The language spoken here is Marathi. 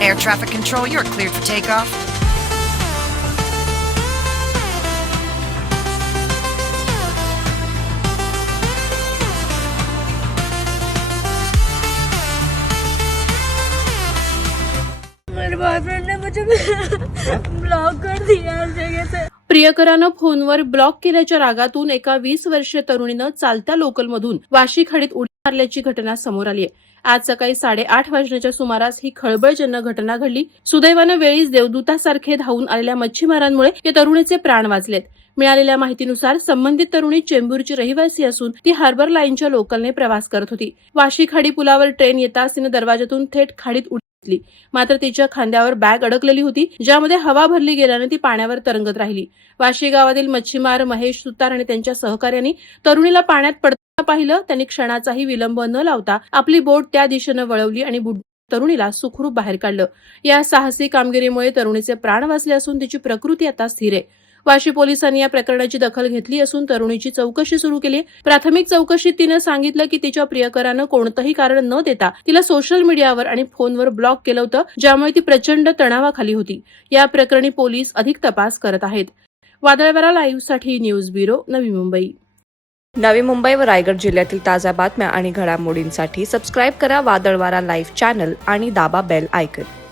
air traffic control. You're cleared for takeoff. मेरे बॉयफ्रेंड ने मुझे ब्लॉक कर दिया हर जगह से। प्रियकरानं फोनवर ब्लॉक केल्याच्या रागातून एका 20 वर्षीय तरुणीनं चालत्या लोकलमधून वाशी खाडीत उडी मारल्याची घटना समोर आली आहे। आज सकाळी 8:30 वाजण्याच्या सुमारास ही खळबळजनक घटना घडली। सुदैवानं वेळीच देवदूतासारखे धावून आलेल्या मच्छीमारांमुळे या तरुणीचे प्राण वाचलेत। मिळालेल्या माहितीनुसार संबंधित तरुणी चेंबूरची रहिवासी असून ती हार्बर लाईनच्या लोकलने प्रवास करत होती। वाशी खाडी पुलावर ट्रेन येताच तिने दरवाजातून थेट खाडीत उडी घेतली। मात्र तिच्या खांद्यावर बॅग अडकलेली होती, ज्यामध्ये हवा भरली गेल्याने ती पाण्यावर तरंगत राहिली। वाशी गावातील मच्छीमार महेश सुतार आणि त्यांच्या सहकाऱ्यांनी तरुणीला पाण्यात पडताना पाहिलं। त्यांनी क्षणाचाही विलंब न लावता आपली बोट त्या दिशेने वळवली आणि तरुणीला सुखरूप बाहेर काढलं। या साहसी कामगिरीमुळे तरुणीचे प्राण वाचले असून तिची प्रकृती आता स्थिर आहे। वाशी पोलिसांनी या प्रकरणाची दखल घेतली असून तरुणीची चौकशी सुरू केली आहे। प्राथमिक चौकशीत तिने सांगितलं की तिच्या प्रियकरानं कोणतंही कारण न देता तिला सोशल मीडियावर आणि फोनवर ब्लॉक केलं होतं, ज्यामुळे ती प्रचंड तणावाखाली होती। या प्रकरणी पोलीस अधिक तपास करत आहेत। वादळवारा लाईव्हसाठी न्यूज ब्युरो, नवी मुंबई। नवी मुंबई व रायगड जिल्ह्यातील ताज्या बातम्या आणि घडामोडींसाठी सबस्क्राईब करा वादळवारा लाईव्ह चॅनल आणि दाबा बेल आयकॉन।